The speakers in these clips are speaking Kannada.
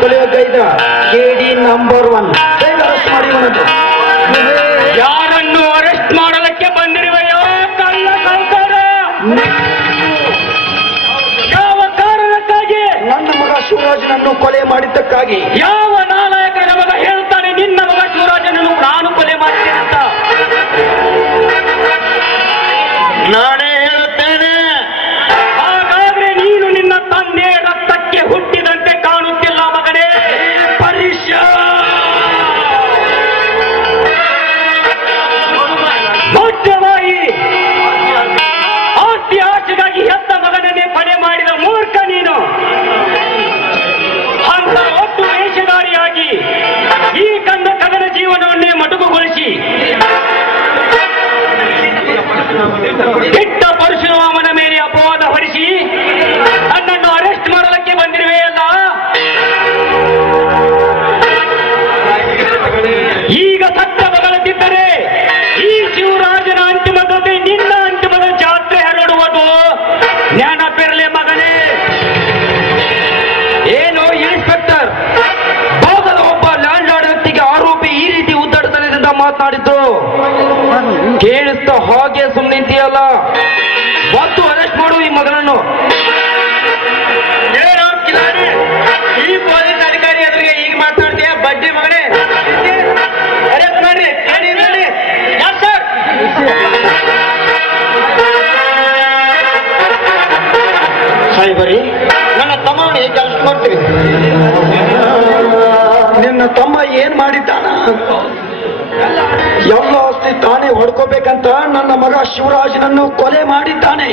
ಕೊಲೆಗೈದ KD ನಂಬರ್ 1 ಅರೆಸ್ಟ್ ಮಾಡಿ ಬಂದು ಯಾರನ್ನು ಅರೆಸ್ಟ್ ಮಾಡಲಿಕ್ಕೆ ಬಂದಿರುವೆಯೋ ಕಳ್ಳ ಕಳ್ತಾರ? ಯಾವ ಕಾರಣಕ್ಕಾಗಿ? ನನ್ನ ಮಗ ಶಿವರಾಜನನ್ನು ಕೊಲೆ ಮಾಡಿದ್ದಕ್ಕಾಗಿ. ಯಾವ ನಾಲಾಯಕನ ಮಗ ಹೇಳ್ತಾನೆ ನಿನ್ನ ಮಗ ಶಿವರಾಜನನ್ನು ನಾನು ಕೊಲೆ ಮಾಡ್ತೇನೆ ಅಂತ? ನಾನೇ ಹೇಳುತ್ತೇನೆ. ಹಾಗಾದ್ರೆ ನೀನು ನಿನ್ನ ತಂದೆ ರಕ್ತಕ್ಕೆ ಹುಟ್ಟಿದಂತೆ ಕಾಣುತ್ತಿಲ್ಲ ಮಗನೇ. ಮುಖ್ಯವಾಗಿ ಆಸ್ತಿ ಆಸೆಗಾಗಿ ಹೆತ್ತ ಮಗನನ್ನೇ ಕೊಲೆ ಮಾಡಿದ ಮೂರ್ಖ ನೀನು. ಅಂತ ಒಟ್ಟು ವೇಷಧಾರಿಯಾಗಿ ಈ ಕಂದ ಕದನ ಜೀವನವನ್ನೇ ಮಟುಕುಗೊಳಿಸಿ ಕೆಟ್ಟ ಪರಶುರಾಮನ ಮೇಲೆ ಅಪವಾದ ಹೊರಿಸಿ ನನ್ನನ್ನು ಅರೆಸ್ಟ್ ಮಾಡಲಿಕ್ಕೆ ಬಂದಿರುವೆಯಲ್ಲ. ಈಗ ಸತ್ಯ ಬದಲದಿದ್ದರೆ ಈ ಶಿವರಾಜನ ಅಂತಿಮತೆ ನಿನ್ನ ಅಂತಿಮದ ಜಾತ್ರೆ ಹರಡುವುದು ಜ್ಞಾನಪಿರಲಿ ಮಗನೇ. ಏನು ಇನ್ಸ್ಪೆಕ್ಟರ್, ಭಾಗದ ಒಬ್ಬ ಲ್ಯಾಂಡ್ ಲಾರ್ಡ್ ವ್ಯಕ್ತಿಗೆ ಆರೋಪಿ ಈ ರೀತಿ ಉದ್ದಟತನದಿಂದ ಮಾತನಾಡಿದ್ದು ಕೇಳಿಸ್ತಾ ಹಾಗೆ ಸುಮ್ಮನಿಂತೀಯಲ್ಲ? ಮತ್ತು ಅರೆಸ್ಟ್ ಮಾಡು ಈ ಮಗನನ್ನು. ಈ ಪೊಲೀಸ್ ಅಧಿಕಾರಿ ಎದುರಿಗೆ ಈಗ ಮಾತನಾಡ್ತೀಯ ಬಡ್ಡಿ ಮಗನೇ? ಅರೆಸ್ಟ್ ಮಾಡ್ರಿ. ಸರ್ ಸಾಯಿಬರಿ, ನನ್ನ ತಮ್ಮನ ಕೆಲಸ ಮಾಡ್ತೀವಿ. ನಿನ್ನ ತಮ್ಮ ಏನ್ ಮಾಡಿದ್ದಾನ? ಎಲ್ಲ ಆಸ್ತಿ ತಾನೇ ಹೊಡ್ಕೋಬೇಕಂತ ನನ್ನ ಮಗ ಶಿವರಾಜನನ್ನು ಕೊಲೆ ಮಾಡಿದ್ದಾನೆ.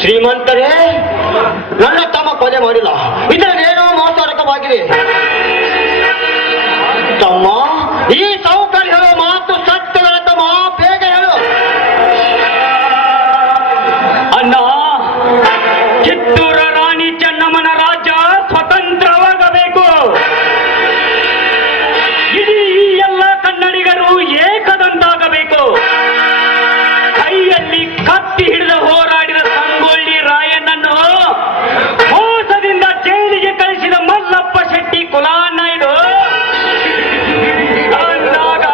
ಶ್ರೀಮಂತರೇ, ನನ್ನ ತಮ್ಮ ಕೊಲೆ ಮಾಡಿಲ್ಲ. ಇದರೇನೋ ಮೋಸರಕವಾಗಿದೆ. ತಮ್ಮ, ಈ ಸೌಕರ್ಯ ಹೇಳೋ ಮಾತು ಸತ್ಯಗಳ ತಮ್ಮ, ಬೇಗ ಹೇಳು. ಅಣ್ಣ, ಕಿತ್ತೂರ ರಾಣಿ ಚೆನ್ನಮ್ಮನ ರಾಜ್ಯ ಸ್ವತಂತ್ರವಾಗಬೇಕು. ಇಡೀ ಎಲ್ಲ ಕನ್ನಡಿಗರು ಏಕದಂತಾಗಬೇಕು. ಕೈಯಲ್ಲಿ ಕತ್ತಿ ಹಿಡಿದು ಹೋರಾಡಿದ ಸಂಗೊಳ್ಳಿ ರಾಯಣ್ಣನ್ನು ಮೋಸದಿಂದ ಜೈಲಿಗೆ ಕಳಿಸಿದ ಮಲ್ಲಪ್ಪ ಶೆಟ್ಟಿ ಕುಲಾನಾಯ್ಡು ಅಂದಾಗ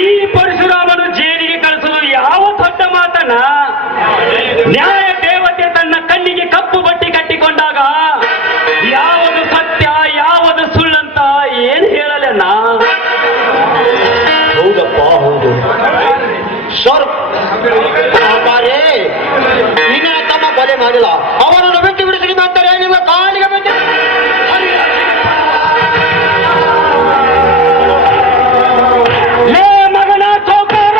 ಈ ಪರಶುರಾಮನು ಜೈಲಿಗೆ ಕಳಿಸಲು ಯಾವ ದೊಡ್ಡ ಮಾತನ್ನ? ನ್ಯಾಯ ದೇವತೆ ತನ್ನ ಕಣ್ಣಿಗೆ ಕಪ್ಪು ಬಟ್ಟೆ ಕಟ್ಟಿಕೊಂಡಾಗ ಯಾವುದು ಸತ್ಯ ಯಾವುದು ಸುಳ್ಳಂತ ಏನು ಹೇಳಲಣ್ಣ? ಹೌದಪ್ಪ, ಹೌದು ಸರ್. ನಿನ್ನ ತಮ್ಮ ಕೊಲೆ ಮಾಡಿಲ್ಲ, ಅವರನ್ನು ಬಿಟ್ಟು ಬಿಡಿಸಿ ಮಾಡ್ತಾರೆ. ನಿಮ್ಮ ಕಾಲಿಗೆ ಬಿಟ್ಟು ಮಗನ ಸೋಕಾರ,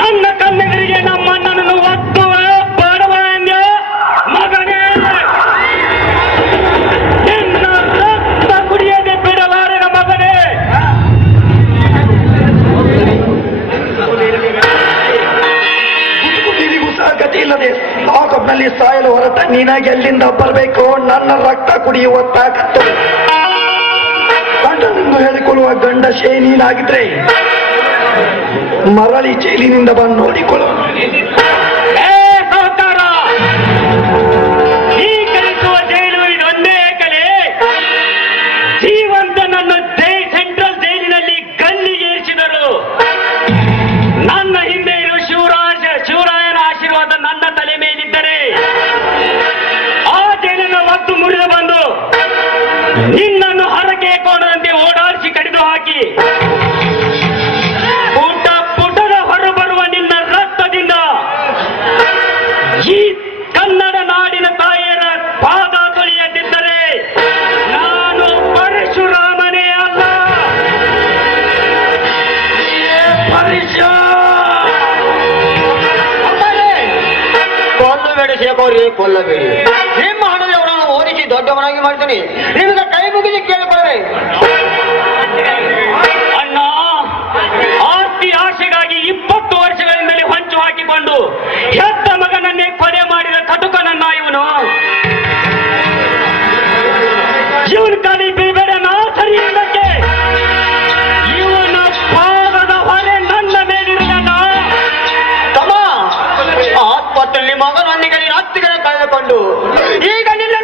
ನನ್ನ ಕಣ್ಣೆದುರಿಗೆ ನಮ್ಮಣ್ಣನನ್ನು ಒತ್ತು ಬಡವ ಎಂದೆ ಮಗನೇ. ನಿನ್ನ ರಕ್ತ ಕುಡಿಯದೆ ಬಿಡಲಾರೆ ಮಗನೇ. ನಿನಗೂ ಸಹ ಗತಿ ಇಲ್ಲದೆ ಲಾಕಪ್ನಲ್ಲಿ ಸಾಯಲು ಹೊರಟ ನಿನಗೆ ಎಲ್ಲಿಂದ ಬರಬೇಕು? ನನ್ನ ರಕ್ತ ಕುಡಿಯುವ ತಾಕತ್ತು ಗಂಡನೆಂದು ಹೇಳಿಕೊಳ್ಳುವ ಗಂಡಶೇ ನೀನಾಗಿದ್ರೆ ಮರಳಿ ಜೈಲಿನಿಂದ ಬಂದು ನೋಡಿಕೊಳ್ಳು. ಸಹಕಾರ ಈ ಕಲಿಸುವ ಜೈಲು ಇದೊಂದೇ ಕಲೆ. ಜೀವಂತ ನನ್ನ ಸೆಂಟ್ರಲ್ ಜೈಲಿನಲ್ಲಿ ಗಲ್ಲಿಗೆ ಇರಿಸಿದರು. ನನ್ನ ಹಿಂದೆ ಇರುವ ಶಿವರಾಯನ ಆಶೀರ್ವಾದ ನನ್ನ ತಲೆ ಮೇಲಿದ್ದರೆ ಆ ಜೈಲನ್ನು ಒತ್ತು ಮುರಿದು ಬಂದು ನಿನ್ನನ್ನು ಹರಕೆ ಕೋಣದಂತೆ ಓಡಾಡಿಸಿ ಕಡಿದು ಹಾಕಿ ಪುಟದ ಹೊರಬರುವ ನಿನ್ನ ರಕ್ತದಿಂದ ಈ ಕನ್ನಡ ನಾಡಿನ ತಾಯಿಯರ ಪಾದ ತೊಳೆಯದಿದ್ದರೆ ನಾನು ಪರಶುರಾಮನೇ ಅಲ್ಲ. ಕೊಲ್ಲಬೇಡಿ ಶೇಖೋರಿ, ಕೊಲ್ಲಬೇಡಿ. ನಿಮ್ಮ ಹಣದವರನ್ನು ಓದಿಸಿ ದೊಡ್ಡವನಾಗಿ ಮಾಡ್ತೀನಿ. ನಿಮಗೆ ಕೈ ಮುಗಿಸಿ ಕೇಳಿಕೊಳ್ಳೆ. ಅಣ್ಣ, ಆಸ್ತಿ ಆಶೆಗಾಗಿ 20 ವರ್ಷಗಳಿಂದಲೇ ಹೊಂಚು ಹಾಕಿಕೊಂಡು ಹೆತ್ತ ಮಗನನ್ನೇ ಕೊಲೆ ಮಾಡಿದ ಕಟುಕನನ್ನ ಇವನು. ಇವನು ಕಲಿ ಬೀಬೇಡ ನಾ ಸರಿ ಇಲ್ಲಕ್ಕೆ. ಇವನ ಪಾದದ ಹೊರೆ ನನ್ನ ಮೇಲಿರುವುದನ್ನ ತಮ್ಮ ಆಸ್ಪತ್ರೆಯಲ್ಲಿ ಮಗನೊಂದಿಗೆ ನೀನು ಹತ್ತಿಗೆ ಕಳೆದುಕೊಂಡು ಈಗ ನಿನ್ನ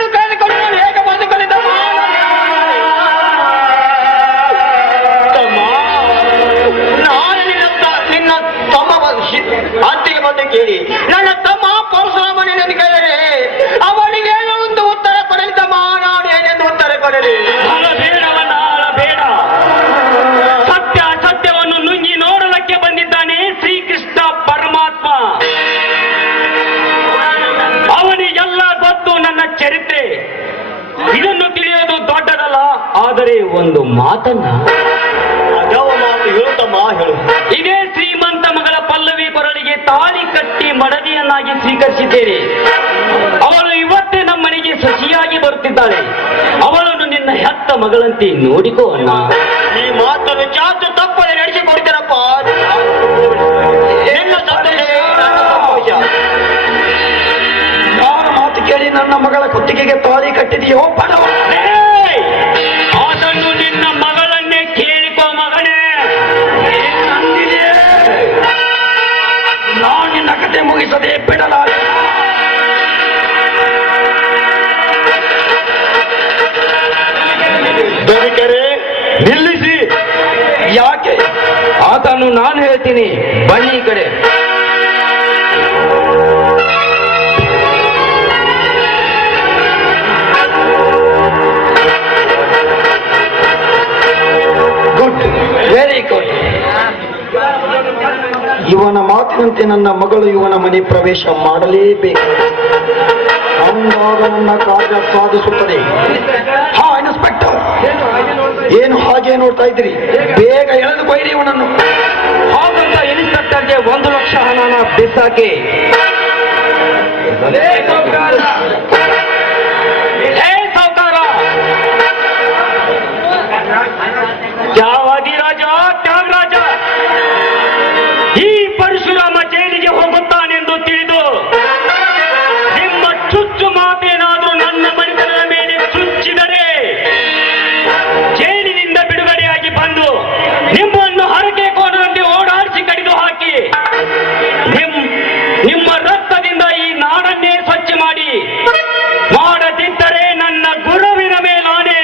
ಚರಿತ್ರೆ ಇದನ್ನು ತಿಳಿಯೋದು ದೊಡ್ಡದಲ್ಲ. ಆದರೆ ಒಂದು ಮಾತನ್ನ ಯಾವ ಮಾತು ಹೇಳುತ್ತಮ್ಮ ಹೇಳು. ಇದೇ ಶ್ರೀಮಂತ ಮಗಳ ಪಲ್ಲವಿ ಕೊರಳಿಗೆ ತಾಳಿ ಕಟ್ಟಿ ಮಡದಿಯನ್ನಾಗಿ ಸ್ವೀಕರಿಸಿದ್ದೇನೆ. ಅವಳು ಇವತ್ತೇ ನಮ್ಮನೆಗೆ ಸಸಿಯಾಗಿ ಬರುತ್ತಿದ್ದಾಳೆ. ಅವಳನ್ನು ನಿನ್ನ ಹೆತ್ತ ಮಗಳಂತೆ ನೋಡಿಕೋ ಅಣ್ಣ. ಈ ಮಾತನ್ನು ಚಾಚು ತಪ್ಪದೆ ನಡೆಸಿಕೊಡ್ತೀರಪ್ಪ. ನಿನ್ನ ಸಂತೋಷವೇ ನನ್ನ ಸಂತೋಷ. ಯಾರ ಮಾತು ಕೇಳಿ ನನ್ನ ಮಗಳ ಕುತ್ತಿಗೆಗೆ ತಾಳಿ ಕಟ್ಟಿದೆಯೋ ಬಡವ, ಅದನ್ನು ನಿನ್ನ ಮಗಳನ್ನೇ ಕೇಳಿಕೋ ಮಗನೇ. ನಾನು ನಿನ್ನ ಕತೆ ಮುಗಿಸದೆ ಬಿಡಲಾರೆ. ದೊರಿಕರೆ ನಿಲ್ಲಿಸಿ. ಯಾಕೆ? ಆತನು ನಾನು ಹೇಳ್ತೀನಿ, ಬನ್ನಿ ಈ ಕಡೆ. Good, very good. ಇವನ ಮಾತಿನಂತೆ ನನ್ನ ಮಗಳು ಇವನ ಮನೆ ಪ್ರವೇಶ ಮಾಡಲೇಬೇಕು. ಅಂದಾಗ ನನ್ನ ಕಾರ್ಯ ಸಾಧಿಸುತ್ತದೆ. ಹಾ ಇನ್ಸ್ಪೆಕ್ಟರ್, ಏನು ಹಾಗೆ ನೋಡ್ತಾ ಇದ್ದೀರಿ? ಬೇಗ ಎಳೆದುಕೊಯ್ರಿ ಇವನನ್ನು. ಹಾಗಂತ ಇನ್ಸ್ಪೆಕ್ಟರ್ಗೆ 1 ಲಕ್ಷ ಹಣನ ಬಿಸಾಕಿ. ಸೌಕಾರ ಯಾವಾದಿ ರಾಜ ತ್ಯಾಗರಾಜ ಈ ಪರಶುರಾಮ ಜೈಲಿಗೆ ಹೋಗುತ್ತಾನೆಂದು ತಿಳಿದು ನಿಮ್ಮ ಚುಚ್ಚು ಮಾತೇನಾದ್ರೂ ನನ್ನ ಮನೆತನದ ಮೇಲೆ ಚುಚ್ಚಿದರೆ ಜೈಲಿನಿಂದ ಬಿಡುಗಡೆಯಾಗಿ ಬಂದು ನಿಮ್ಮನ್ನು ಹರಕೆ ಕೋಣದಲ್ಲಿ ಓಡಾಡಿಸಿ ಕಡಿದು ಹಾಕಿ ನಿಮ್ಮ ರಕ್ತದಿಂದ ಈ ನಾಡನ್ನೇ ಸ್ವಚ್ಛ ಮಾಡಿ ಮಾಡದಿದ್ದರೆ ನನ್ನ ಗುರುವಿನ ಮೇಲಾನೆ.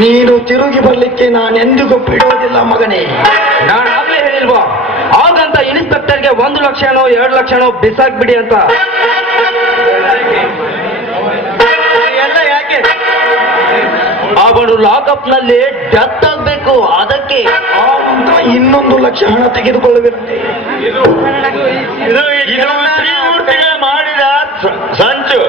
ನೀನು ತಿರುಗಿ ಬರ್ಲಿಕ್ಕೆ ನಾನೆಂದಿಗೂ ಬಿಡೋದಿಲ್ಲ ಮಗನೇ. ನಾನು ಆಗ್ಲೇ ಹೇಳಿಲ್ವಾ, ಹಾಗಂತ ಇನ್ಸ್ಪೆಕ್ಟರ್ಗೆ 1 ಲಕ್ಷನೋ 2 ಲಕ್ಷನೋ ಬಿಸಾಕ್ಬಿಡಿ ಅಂತ. ಎಲ್ಲ ಯಾಕೆ? ಅವನು ಲಾಕಪ್ ನಲ್ಲಿ ಡೆತ್ ಆಗ್ಬೇಕು. ಅದಕ್ಕೆ ಇನ್ನೊಂದು 1 ಲಕ್ಷ ಹಣ ತೆಗೆದುಕೊಳ್ಳಬೇಕು. ಇದು ತ್ರಿಮೂರ್ತಿಗಳು ಮಾಡಿದ ಸಂಚು.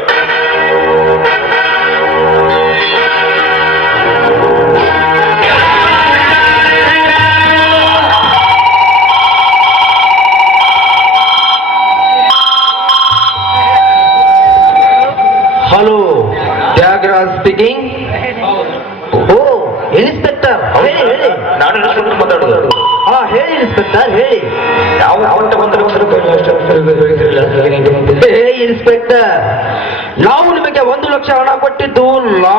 Hello, Thyagaraj speaking. Oh inspector, ಹೇಳಿ. ನಾನು ಇನ್ಸ್ಪೆಕ್ಟರ್ ಮಾತಾಡೋದು. ಹಾ ಹೇಳಿ ಇನ್ಸ್ಪೆಕ್ಟರ್, ಹೇಳಿ. ಇನ್ಸ್ಪೆಕ್ಟರ್, ನಾವು ನಿಮಗೆ 1 ಲಕ್ಷ ಹಣ ಕೊಟ್ಟಿದ್ದು ಲಾ